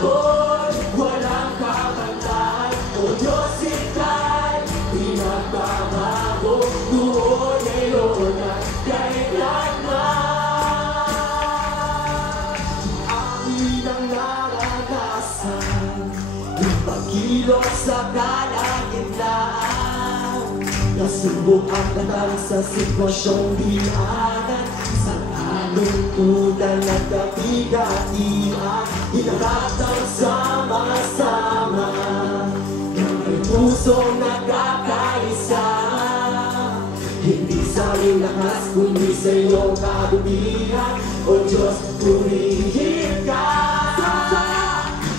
ako'y walang kapantay. O Diyos, ika'y pinagbabago noon, ngayon at kailanman. Amin ang naranasan, yung pagkilos sa kalagitnaan. Nasubok ang katang sa sitwasyong dianan, sa kalungkutan at kabigatian. Hinarap ang sama-sama ng may pusong nagkakaisa. Hindi sa aming lakas, kundi sa iyong kabutihan. O Diyos, purihin ka.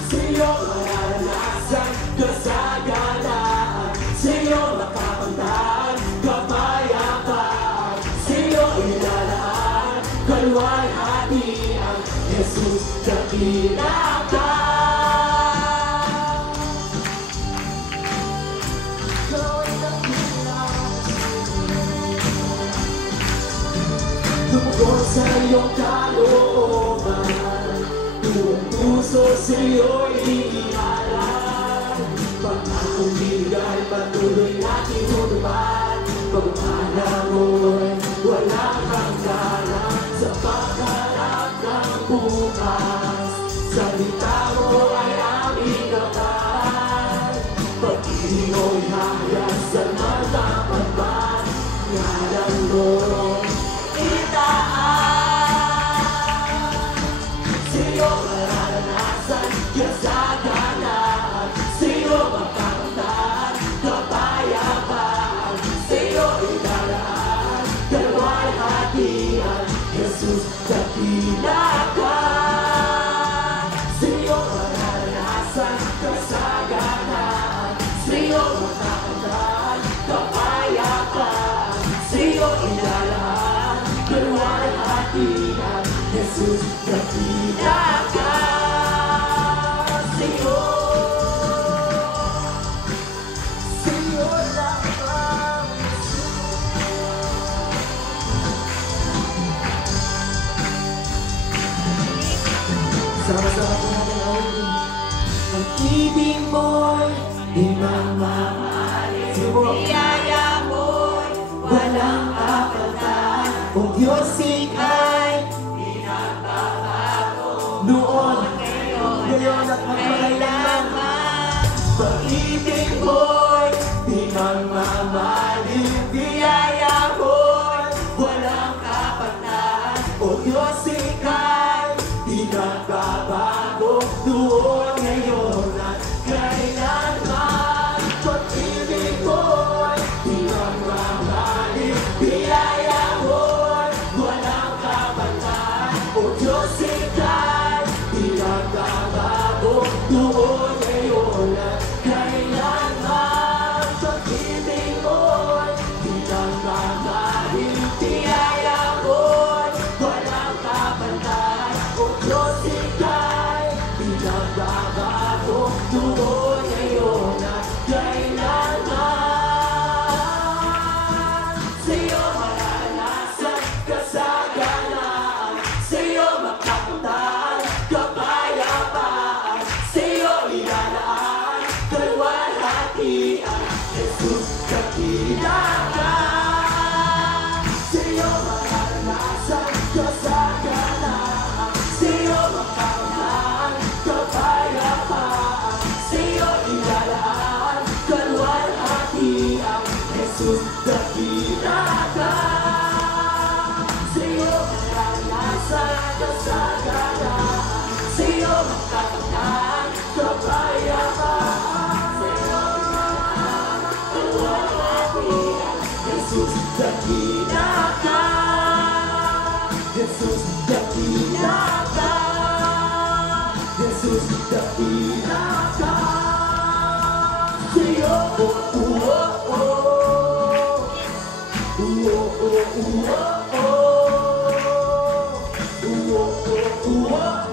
Sa iyong mararanasan, kasaganaan. Sa iyong makapagtaan, kapayapaan. Sa iyong ilalaan, kaluwalhatian. Jesus, dakila ka. Tungkol sa iyong kalooban, tuwang puso sa iyo'y iihalan. Pangakong bigay, patuloy natin tutupan. Pagmana mo'y walang hangganan. Sa pagharap ng bukas, salita mo ay aming kapal. Pag-ibig mo'y hayag sa matapagman. Ngalan mo sa'yo mararanasan, kasaganaan. Sa'yo magkakamtan, kapayapaan. Sa'yo idaraan, kaluwalhatian. Jesus, dakila ka. Sa'yo mararanasan, kasaganaan. Sa'yo magkakamtan, kapayapaan. Sa'yo idaraan, kaluwalhatian. Jesus, dakila ka. Sa'yo, sa'yo lamang. Sama-sama po natin awin. Ang ibig mo'y di mamahalin. Biyaya mo'y walang kapantay. O Diyos, ika'y noon, ngayon at magkailanman. Pag-ibig mo'y di magmamahalin. Biyaya mo'y walang kapantay. O Diyos, ika'y di nagbabago noon, ngayon at kailanman. Pag-ibig mo'y di magmamahalin. Biyaya mo'y walang kapantay. O Diyos, ika'y pinagbabago noon, ngayon at kailanman. Pag-ibig mo'y di nagmamahalin. Biyaya mo'y walang kapantay. O Diyos, ika'y pinagbabago noon, ngayon at kailanman. Sa'yo mararanasan, kasaganaan. Sa'yo makakamtan, kapayapaan. Sa'yo ilalaan, kaluwalhatian. Jesus, dakila ka. Sa'yo mararanasan, kasaganaan. Sa'yo makakamtan, kapayapaan. Sa'yo ilalaan, kaluwalhatian. Jesus, dakila ka. Sa'yo mararanasan, kasaganaan. Sa'yo makakamtan, kapayapaan. Sa'yo ilalaan, kaluwalhatian. Jesus, dakila ka. Jesus, dakila ka. Jesus, dakila ka. Sa'yo, oh, oh, oh. Oh, oh, oh, oh, oh. Oh, oh, oh, oh.